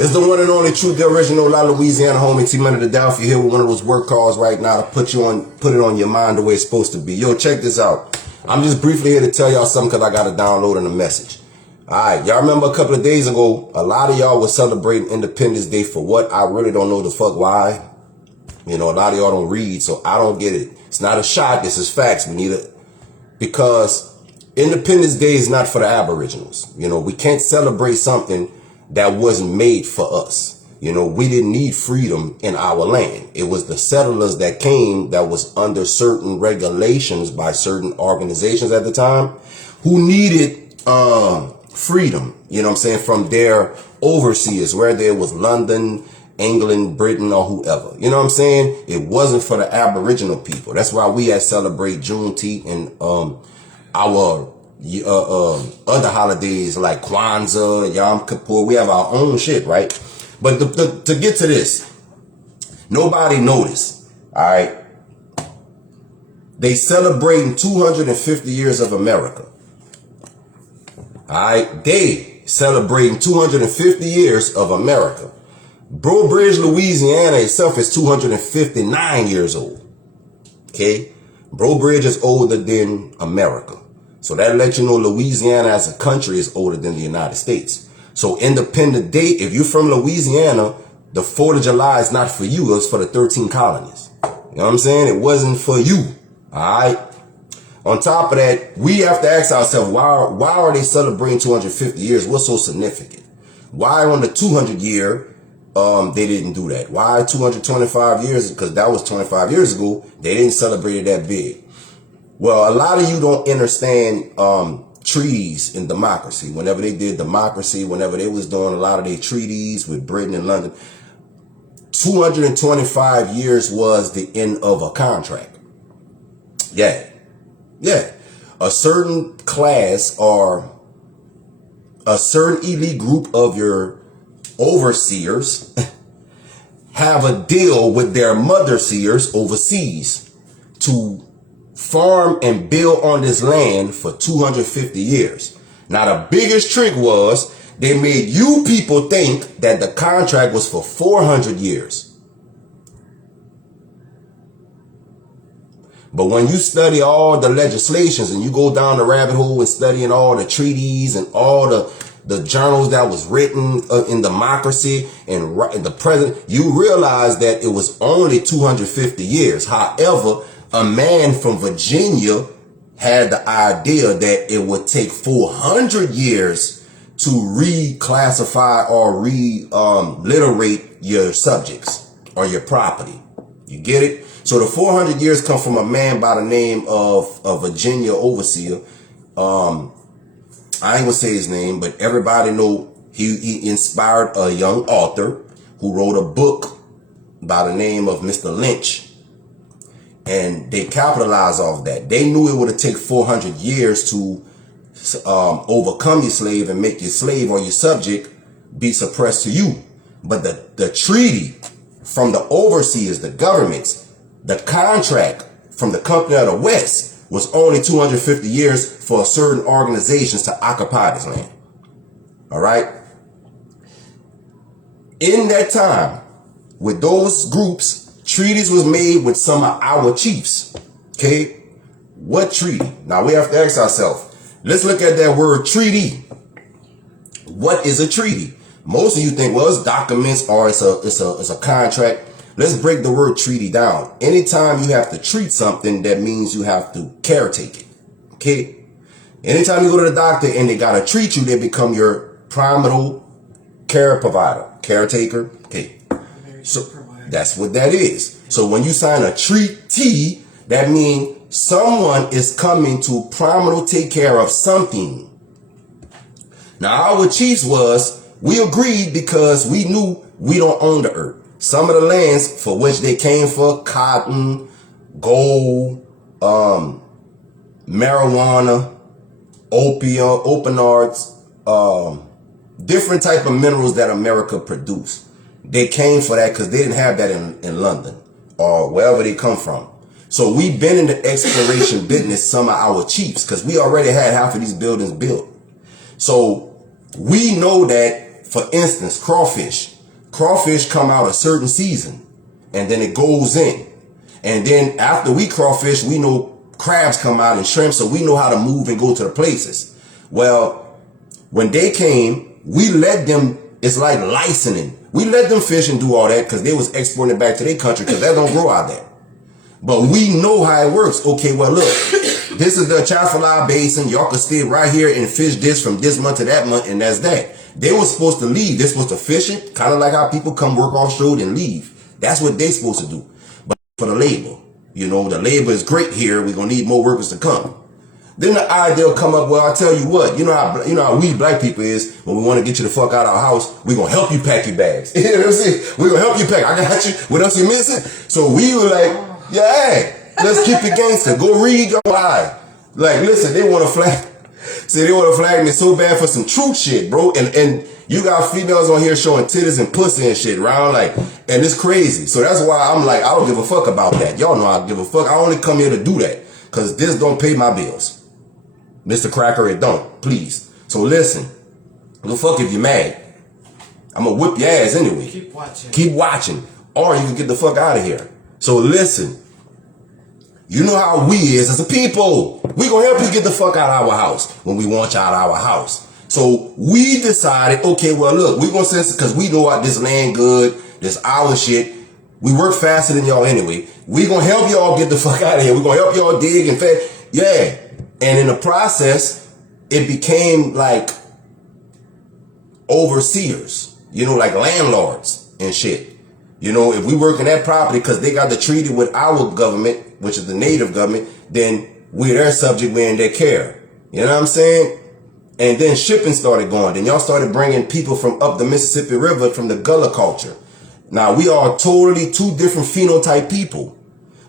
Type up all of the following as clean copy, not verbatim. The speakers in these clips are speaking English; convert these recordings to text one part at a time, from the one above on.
It's the one and only true, the original La Louisiana homie, TMONEY Da Dalphia here with one of those work calls right now to put it on your mind the way it's supposed to be. Yo, check this out. I'm just briefly here to tell y'all something because I got to download in a message. Alright, y'all remember a couple of days ago, a lot of y'all were celebrating Independence Day for what? I really don't know the fuck why. You know, a lot of y'all don't read, so I don't get it. It's not a shot, this is facts. We need it. Because Independence Day is not for the Aboriginals. You know, we can't celebrate something that wasn't made for us. You know, we didn't need freedom in our land. It was the settlers that came that was under certain regulations by certain organizations at the time who needed freedom, you know what I'm saying, from their overseers, whether it was London, England, Britain, or whoever. You know what I'm saying? It wasn't for the Aboriginal people. That's why we celebrate Juneteenth and our other holidays like Kwanzaa, Yom Kippur. We have our own shit, right? But to get to this, nobody noticed, all right? They celebrating 250 years of America. All right, they celebrating 250 years of America. Breaux Bridge, Louisiana itself is 259 years old. Okay, Breaux Bridge is older than America, so that lets you know Louisiana as a country is older than the United States. So Independence Day, if you're from Louisiana, the 4th of July is not for you. It's for the 13 colonies. You know what I'm saying? It wasn't for you. All right. On top of that, we have to ask ourselves, why are they celebrating 250 years? What's so significant? Why on the 200 year, they didn't do that? Why 225 years? Because that was 25 years ago. They didn't celebrate it that big. Well, a lot of you don't understand treaties in democracy. Whenever they did democracy, whenever they was doing a lot of their treaties with Britain and London, 225 years was the end of a contract. Yeah. Yeah, a certain class or a certain elite group of your overseers have a deal with their mother seers overseas to farm and build on this land for 250 years. Now, the biggest trick was they made you people think that the contract was for 400 years. But when you study all the legislations and you go down the rabbit hole and studying all the treaties and all the journals that was written in democracy and the president, you realize that it was only 250 years. However, a man from Virginia had the idea that it would take 400 years to reclassify or literate your subjects or your property. You get it? So the 400 years come from a man by the name of a Virginia overseer. I ain't gonna say his name, but everybody know he inspired a young author who wrote a book by the name of Mr. Lynch. And they capitalized off that. They knew it would have taken 400 years to overcome your slave and make your slave or your subject be suppressed to you. But the treaty from the overseers, the governments, the contract from the Company of the West was only 250 years for certain organizations to occupy this land. All right. In that time, with those groups, treaties was made with some of our chiefs. Okay. What treaty? Now we have to ask ourselves, let's look at that word treaty. What is a treaty? Most of you think, well, it's documents or it's a contract. Let's break the word treaty down. Anytime you have to treat something, that means you have to caretake it. Okay? Anytime you go to the doctor and they got to treat you, they become your primary care provider. Caretaker. Okay. So that's what that is. So when you sign a treaty, that means someone is coming to primarily take care of something. Now, our chiefs we agreed because we knew we don't own the earth. Some of the lands for which they came for, cotton, gold, marijuana, opium, opioids, different type of minerals that America produced. They came for that because they didn't have that in London or wherever they come from. So we've been in the exploration business, some of our chiefs, because we already had half of these buildings built. So we know that, for instance, crawfish. crawfish come out a certain season, and then it goes in. And then after we crawfish, we know crabs come out and shrimp, so we know how to move and go to the places. Well, when they came, we let them, it's like licensing. We let them fish and do all that because they was exporting it back to their country because that don't grow out there. But we know how it works. Okay, well, look, this is the Atchafalaya Basin. Y'all can stay right here and fish this from this month to that month, and that's that. They were supposed to leave. They're supposed to fish it, kind of like how people come work offshore and leave. That's what they're supposed to do. But for the labor, you know, the labor is great here. We're going to need more workers to come. Then the idea will come up, well, I'll tell you what, you know how we black people is when we want to get you the fuck out of our house, we're going to help you pack your bags. You know what I'm saying? We're going to help you pack. I got you. What else you missing? So we were like, yeah, let's keep it gangster. Go read your eye. Like, listen, they want to flag. See, they want to flag me so bad for some truth shit, bro. And you got females on here showing titties and pussy and shit, right? Like, and it's crazy. So that's why I'm like, I don't give a fuck about that. Y'all know I don't give a fuck. I only come here to do that because this don't pay my bills. Mr. Cracker, it don't. Please. So listen, no fuck if you're mad. I'm going to whip your ass anyway. Keep watching. Keep watching. Or you can get the fuck out of here. So listen. You know how we is as a people. We gonna help you get the fuck out of our house when we want you out of our house. So we decided, okay, well, look, we gonna sense it because we know what this land good, this our shit. We work faster than y'all anyway. We gonna help y'all get the fuck out of here. We gonna help y'all dig and yeah. And in the process, it became like overseers, you know, like landlords and shit. You know, if we work in that property because they got the treaty with our government, which is the native government, then we're their subject, we're in their care. You know what I'm saying? And then shipping started going. Then y'all started bringing people from up the Mississippi River from the Gullah culture. Now, we are totally two different phenotype people.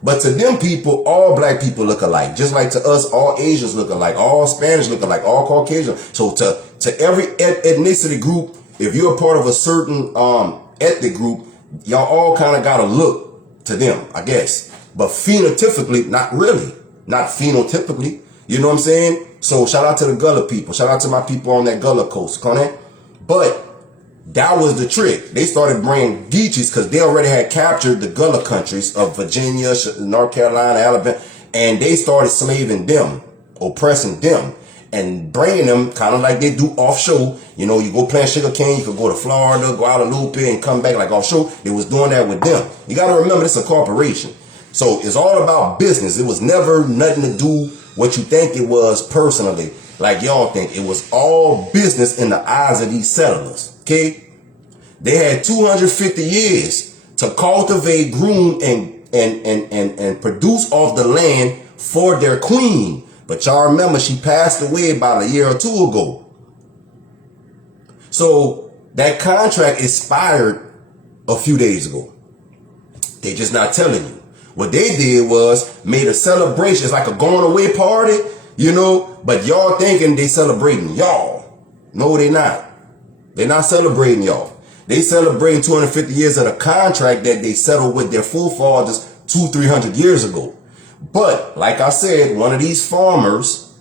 But to them people, all black people look alike. Just like to us, all Asians look alike. All Spanish look alike. All Caucasian. So to every ethnicity group, if you're a part of a certain ethnic group, y'all all kind of got to look to them, I guess. But phenotypically, not really. Not phenotypically. You know what I'm saying? So shout out to the Gullah people. Shout out to my people on that Gullah coast. But that was the trick. They started bringing Geechees because they already had captured the Gullah countries of Virginia, North Carolina, Alabama. And they started slaving them, oppressing them. And bringing them kind of like they do offshore. You know, you go plant sugar cane, you could go to Florida, go out a little bit and come back like offshore. They was doing that with them. You got to remember, this is a corporation. So it's all about business. It was never nothing to do what you think it was personally, like y'all think. It was all business in the eyes of these settlers, okay? They had 250 years to cultivate, groom, and produce off the land for their queen. But y'all remember, she passed away about a year or two ago. So that contract expired a few days ago. They just not telling you. What they did was made a celebration. It's like a going away party, you know, but y'all thinking they celebrating y'all. No, they not. They're not celebrating y'all. They celebrating 250 years of the contract that they settled with their forefathers 200-300 years ago. But like I said, one of these farmers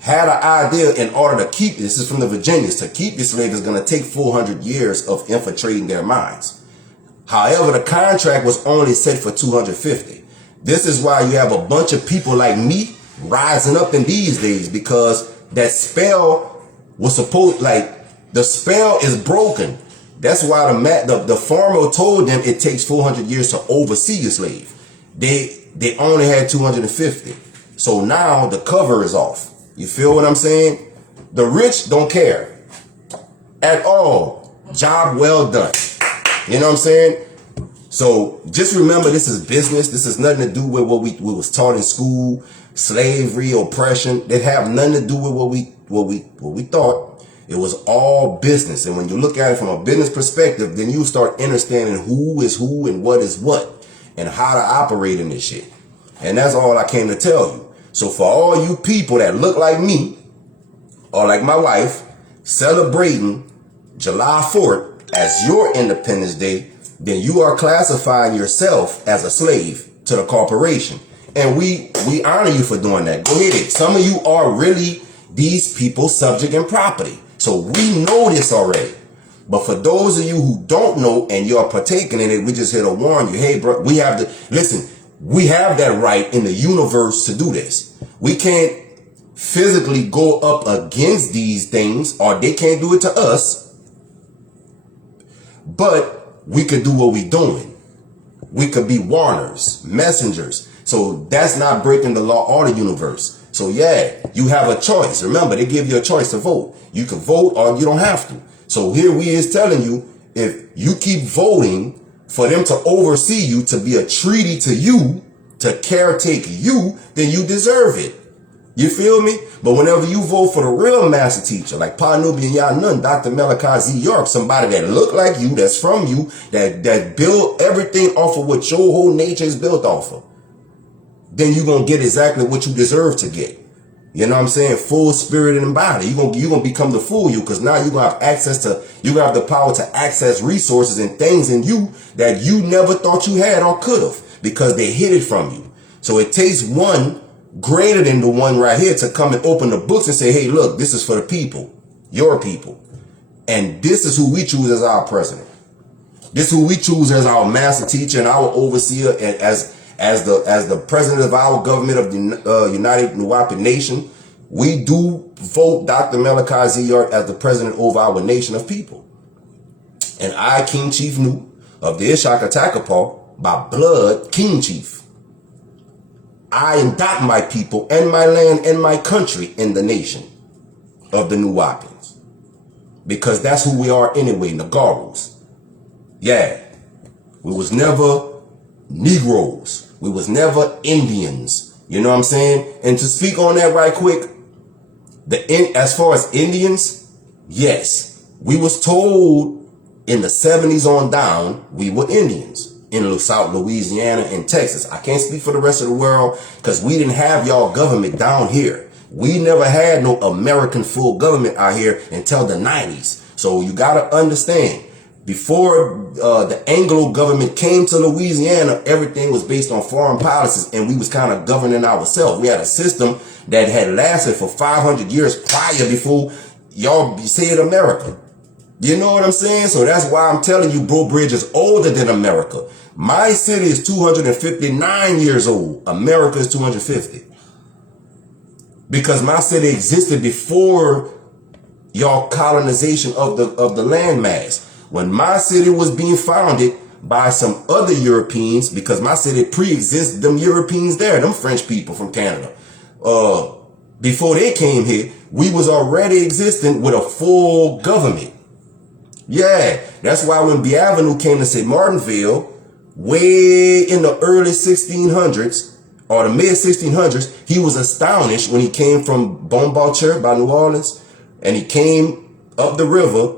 had an idea in order to keep, this is from the Virginians, to keep this slave is going to take 400 years of infiltrating their minds. However, the contract was only set for 250. This is why you have a bunch of people like me rising up in these days, because that spell was supposed, like, the spell is broken. That's why the farmer told them it takes 400 years to oversee a slave. They only had 250. So now the cover is off. You feel what I'm saying? The rich don't care at all. Job well done. You know what I'm saying? So just remember, this is business. This has nothing to do with what we was taught in school, slavery, oppression. They have nothing to do with what we thought. It was all business. And when you look at it from a business perspective, then you start understanding who is who and what is what and how to operate in this shit. And that's all I came to tell you. So for all you people that look like me or like my wife celebrating July 4th as your Independence Day, then you are classifying yourself as a slave to the corporation. And we honor you for doing that. Go ahead. Some of you are really these people's subject and property. So we know this already. But for those of you who don't know and you're partaking in it, we just here to warn you. Hey, bro, we have that right in the universe to do this. We can't physically go up against these things, or they can't do it to us. But we could do what we're doing. We could be warners, messengers. So that's not breaking the law or the universe. So yeah, you have a choice. Remember, they give you a choice to vote. You can vote or you don't have to. So here we is telling you, if you keep voting for them to oversee you, to be a treaty to you, to caretake you, then you deserve it. You feel me? But whenever you vote for the real master teacher, like Pa Nubian Yanun, Dr. Malachi Z. York, somebody that look like you, that's from you, that build everything off of what your whole nature is built off of, then you're going to get exactly what you deserve to get. You know what I'm saying? Full spirit and body. You're going to become the full you, because now you're going to have access to, you have the power to access resources and things in you that you never thought you had or could have, because they hid it from you. So it takes one greater than the one right here to come and open the books and say, hey, look, this is for the people, your people. And this is who we choose as our president. This is who we choose as our master teacher and our overseer, and as the president of our government of the United Nuwaubian Nation. We do vote Dr. Malachi Z. York as the president over our nation of people. And I, King Chief Nu of the Ishaka Takapau, by blood, King Chief, I induct my people and my land and my country in the nation of the Nuwaubians. Because that's who we are anyway, Nagaros. Yeah. We was never Negroes. We was never Indians. You know what I'm saying? And to speak on that right quick, as far as Indians, yes, we was told in the 70s on down, we were Indians in South Louisiana and Texas. I can't speak for the rest of the world, because we didn't have y'all government down here. We never had no American full government out here until the 90s. So you got to understand, before the Anglo government came to Louisiana, everything was based on foreign policies, and we was kind of governing ourselves. We had a system that had lasted for 500 years prior, before y'all said America. You know what I'm saying? So that's why I'm telling you, Breaux Bridge is older than America. My city is 259 years old. America is 250. Because my city existed before y'all colonization of the landmass. When my city was being founded by some other Europeans, because my city pre-exists them Europeans there, them French people from Canada. Before they came here, we was already existing with a full government. Yeah, that's why when Bienvenu came to St. Martinville, way in the early 1600s, or the mid 1600s, he was astonished when he came from Bon Boucher by New Orleans, and he came up the river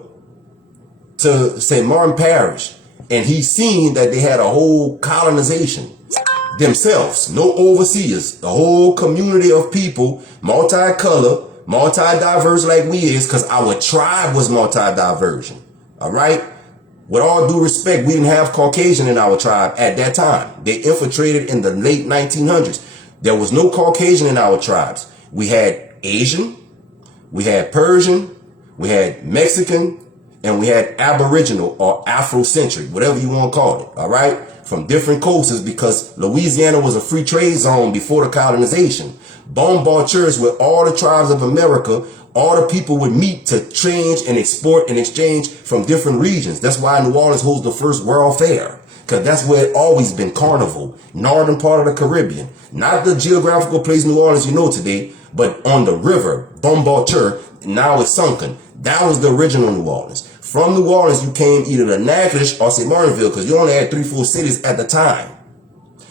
to St. Martin Parish, and he seen that they had a whole colonization themselves, no overseers, the whole community of people, multicolor, multi-diverse like we is, because our tribe was multi-diversion. All right. With all due respect, we didn't have Caucasian in our tribe at that time. They infiltrated in the late 1900s. There was no Caucasian in our tribes. We had Asian, we had Persian, we had Mexican, and we had Aboriginal or Afrocentric, whatever you want to call it. All right. From different coasts, because Louisiana was a free trade zone before the colonization. Bon Bouchers, where all the tribes of America, all the people would meet to change and export and exchange from different regions. That's why New Orleans holds the first World Fair, because that's where it always been, carnival, northern part of the Caribbean. Not the geographical place New Orleans you know today, but on the river, Bon Boucher, now it's sunken. That was the original New Orleans. From New Orleans, you came either to Natchitoches or St. Martinville, because you only had 3-4 cities at the time.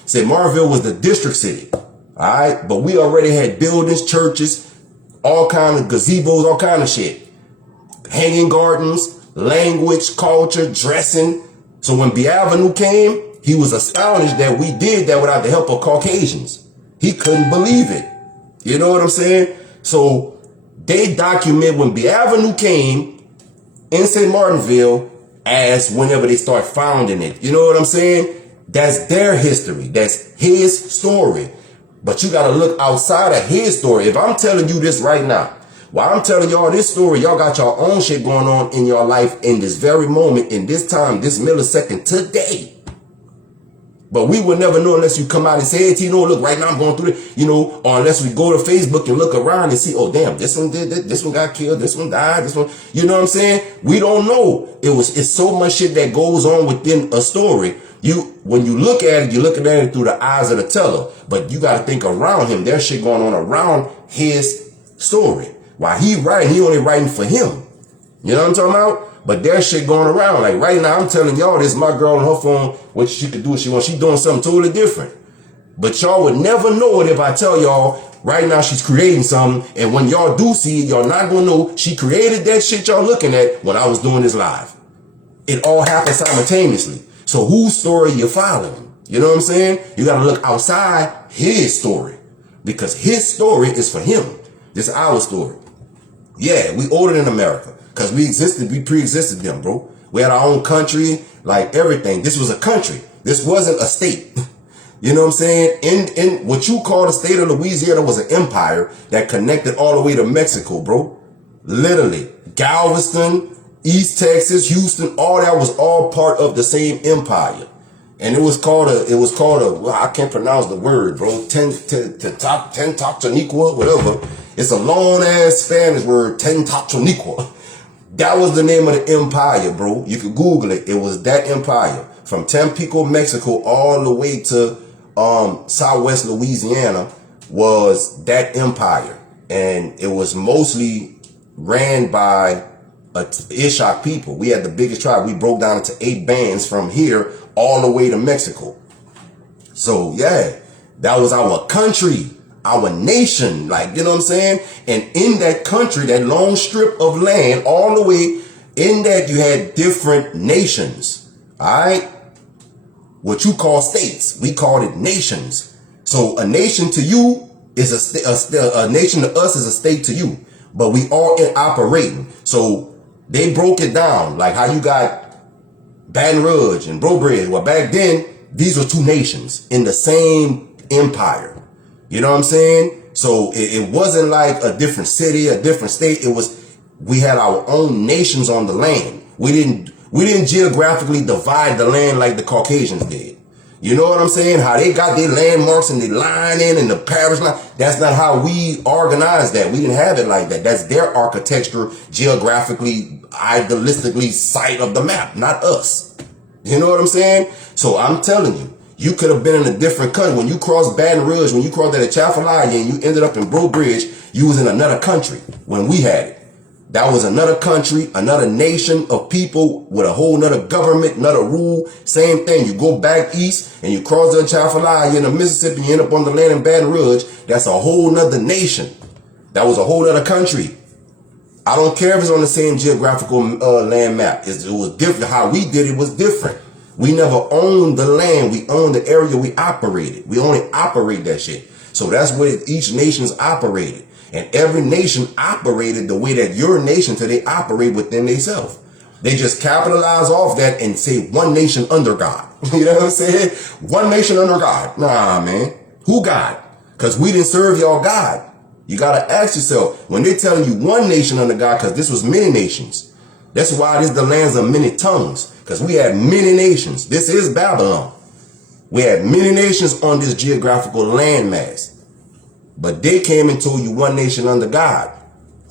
St. Martinville was the district city. All right. But we already had buildings, churches, all kind of gazebos, all kind of shit. Hanging gardens, language, culture, dressing. So when Bienvenu came, he was astonished that we did that without the help of Caucasians. He couldn't believe it. You know what I'm saying? So they document when Bienvenu came in St. Martinville as whenever they start founding it. You know what I'm saying? That's their history. That's his story. But you got to look outside of his story. If I'm telling you this right now, While I'm telling y'all this story, y'all got your own shit going on in your life in this very moment, in this time, this millisecond, today. But we will never know unless you come out and say, hey, Tino, look, right now I'm going through it, or unless we go to Facebook and look around and see, oh, damn, this one did it, this one got killed, this one died, this one, you know what I'm saying? We don't know. It's so much shit that goes on within a story. When you look at it, you're looking at it through the eyes of the teller, but you got to think around him. There's shit going on around his story. While he writing, he only writing for him. You know what I'm talking about? But there's shit going around. Like right now, I'm telling y'all this, my girl on her phone, what she could do if she wants. She's doing something totally different. But y'all would never know it if I tell y'all right now she's creating something. And when y'all do see it, y'all not going to know she created that shit y'all looking at when I was doing this live. It all happened simultaneously. So whose story you following? You know what I'm saying? You got to look outside his story because his story is for him. This is our story. Yeah, we older than America. Because we pre-existed them, bro. We had our own country, like everything. This was a country. This wasn't a state. You know what I'm saying? In what you call the state of Louisiana was an empire that connected all the way to Mexico, bro. Literally. Galveston, East Texas, Houston, all that was all part of the same empire. And it was called well, I can't pronounce the word, bro. Tenochtitlan, whatever. It's a long ass Spanish word, Tenochtitlan. That was the name of the empire, bro. You could Google it. It was that empire from Tampico, Mexico, all the way to Southwest Louisiana was that empire. And it was mostly ran by Ishak people. We had the biggest tribe. We broke down into 8 bands from here all the way to Mexico. So yeah, that was our country, our nation, like, you know what I'm saying? And in that country, that long strip of land, all the way in that, you had different nations. All right. What you call states, we called it nations. So a nation to you is a nation to us is a state to you, but we all operating. So they broke it down like how you got Baton Rouge and Breauxbridge. Well, back then, these were 2 nations in the same empire. You know what I'm saying? So it wasn't like a different city, a different state. We had our own nations on the land. We didn't geographically divide the land like the Caucasians did. You know what I'm saying? How they got their landmarks and they line in and the parish line. That's not how we organized that. We didn't have it like that. That's their architecture, geographically, idealistically, site of the map, not us. You know what I'm saying? So I'm telling you, you could have been in a different country. When you crossed Baton Rouge, when you crossed that Atchafalaya and you ended up in Breauxbridge, you was in another country when we had it. That was another country, another nation of people with a whole nother government, another rule. Same thing. You go back east and you cross the Atchafalaya in the Mississippi, you end up on the land in Baton Rouge. That's a whole nother nation. That was a whole nother country. I don't care if it's on the same geographical land map. It was different. How we did it was different. We never owned the land. We owned the area we operated. We only operate that shit. So that's where each nation's operated. And every nation operated the way that your nation today operate within themselves. They just capitalize off that and say one nation under God. You know what I'm saying? One nation under God. Nah, man. Who God? Because we didn't serve y'all God. You got to ask yourself, when they're telling you one nation under God, because this was many nations. That's why this is the lands of many tongues. Because we had many nations. This is Babylon. We had many nations on this geographical landmass. But they came and told you one nation under God.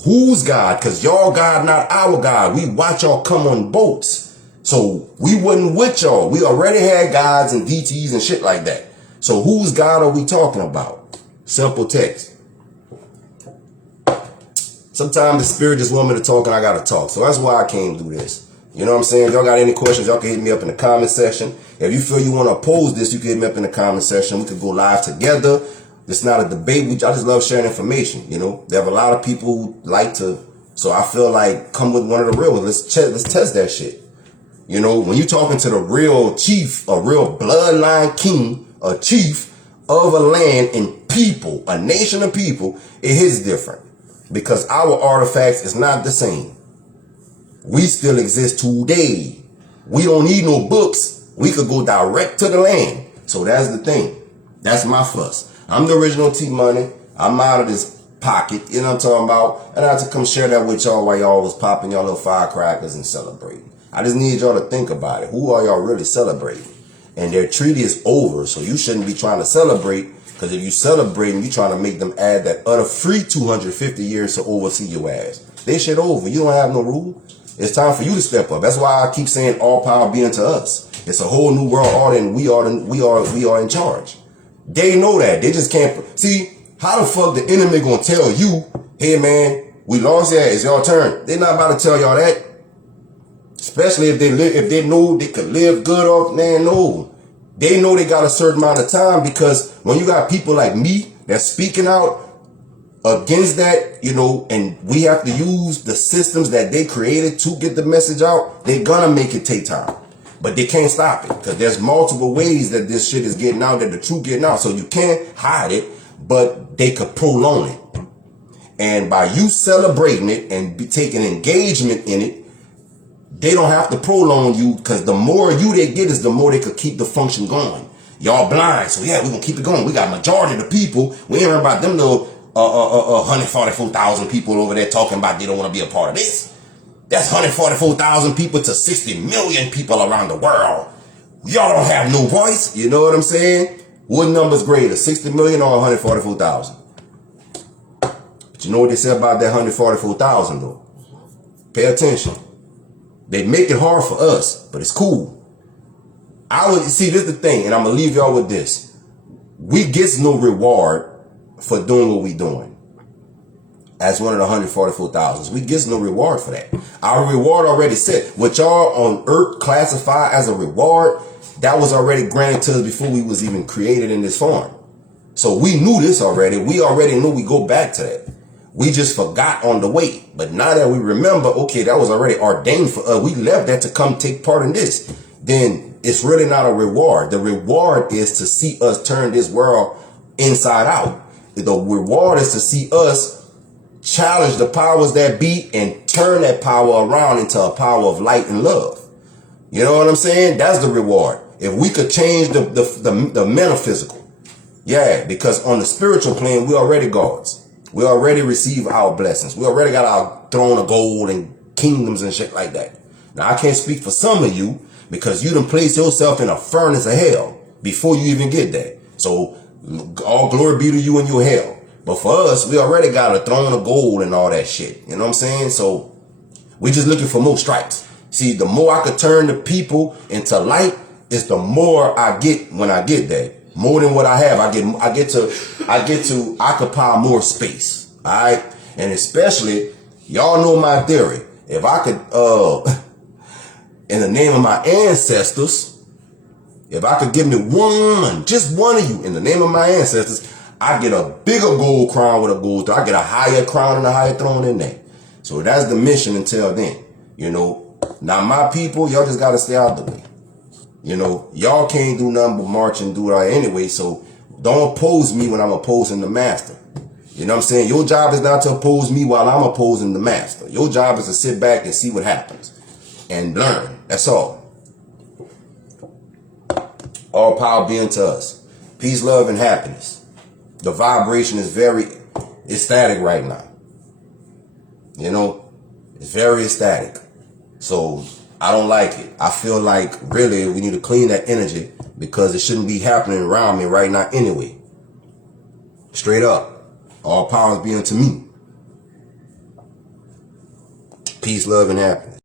Whose God? Because y'all God, not our God. We watch y'all come on boats. So we wasn't with y'all. We already had gods and DTs and shit like that. So whose God are we talking about? Simple text. Sometimes the spirit just want me to talk and I got to talk. So that's why I came through this. You know what I'm saying? If y'all got any questions, y'all can hit me up in the comment section. If you feel you want to oppose this, you can hit me up in the comment section. We could go live together. It's not a debate. I just love sharing information. You know, there have a lot of people who like to. So I feel like come with one of the real ones. Let's test that shit. You know, when you're talking to the real chief, a real bloodline king, a chief of a land and people, a nation of people, it is different because our artifacts is not the same. We still exist today. We don't need no books. We could go direct to the land. So that's the thing. That's my fuss. I'm the original T-Money. I'm out of this pocket, you know what I'm talking about? And I had to come share that with y'all while y'all was popping y'all little firecrackers and celebrating. I just need y'all to think about it. Who are y'all really celebrating? And their treaty is over, so you shouldn't be trying to celebrate, because if you celebrating, you trying to make them add that other free 250 years to oversee your ass. They shit over. You don't have no rule. It's time for you to step up. That's why I keep saying all power be unto us. It's a whole new world order, and we are in charge. They know that. They just can't see how the fuck the enemy gonna tell you, hey man, we lost that. It's your turn. They're not about to tell y'all that. Especially if they know they could live good off, man, no. They know they got a certain amount of time, because when you got people like me that's speaking out against that, you know, and we have to use the systems that they created to get the message out, they're gonna make it take time. But they can't stop it, because there's multiple ways that this shit is getting out, that the truth getting out. So you can't hide it, but they could prolong it. And by you celebrating it and taking engagement in it, they don't have to prolong you, because the more you they get is the more they could keep the function going. Y'all blind, so yeah, we're gonna keep it going. We got majority of the people. We ain't hearing about them little 144,000 people over there talking about they don't want to be a part of this. That's 144,000 people to 60 million people around the world. Y'all don't have no voice. You know what I'm saying? What number's greater, 60 million or 144,000? But you know what they said about that 144,000 though? Pay attention. They make it hard for us, but it's cool. I would see, this is the thing, and I'm gonna leave y'all with this. We get no reward for doing what we doing. As one of the 144,000, we get no reward for that. Our reward already set. What y'all on earth classify as a reward, that was already granted to us before we was even created in this form. So we knew this already. We already knew we go back to that. We just forgot on the way. But now that we remember, okay, that was already ordained for us. We left that to come take part in this. Then it's really not a reward. The reward is to see us turn this world inside out. The reward is to see us challenge the powers that be and turn that power around into a power of light and love. You know what I'm saying? That's the reward. If we could change the metaphysical. Yeah, because on the spiritual plane, we already gods. We already receive our blessings. We already got our throne of gold and kingdoms and shit like that. Now, I can't speak for some of you, because you done placed yourself in a furnace of hell before you even get there. So all glory be to you in your hell. But for us, we already got a throne of gold and all that shit. You know what I'm saying? So we just looking for more stripes. See, the more I could turn the people into light, is the more I get when I get there. More than what I have. I get to occupy more space. All right. And especially, y'all know my theory. If I could, in the name of my ancestors, if I could give me one, just one of you, in the name of my ancestors, I get a bigger gold crown with a gold throne. I get a higher crown and a higher throne in there. So that's the mission until then. You know, now my people, y'all just got to stay out the way. You know, y'all can't do nothing but march and do it anyway. So don't oppose me when I'm opposing the master. You know what I'm saying? Your job is not to oppose me while I'm opposing the master. Your job is to sit back and see what happens and learn. That's all. All power be unto us. Peace, love, and happiness. The vibration is very ecstatic right now. You know, it's very ecstatic. So I don't like it. I feel like really we need to clean that energy, because it shouldn't be happening around me right now anyway. Straight up. All powers be unto me. Peace, love, and happiness.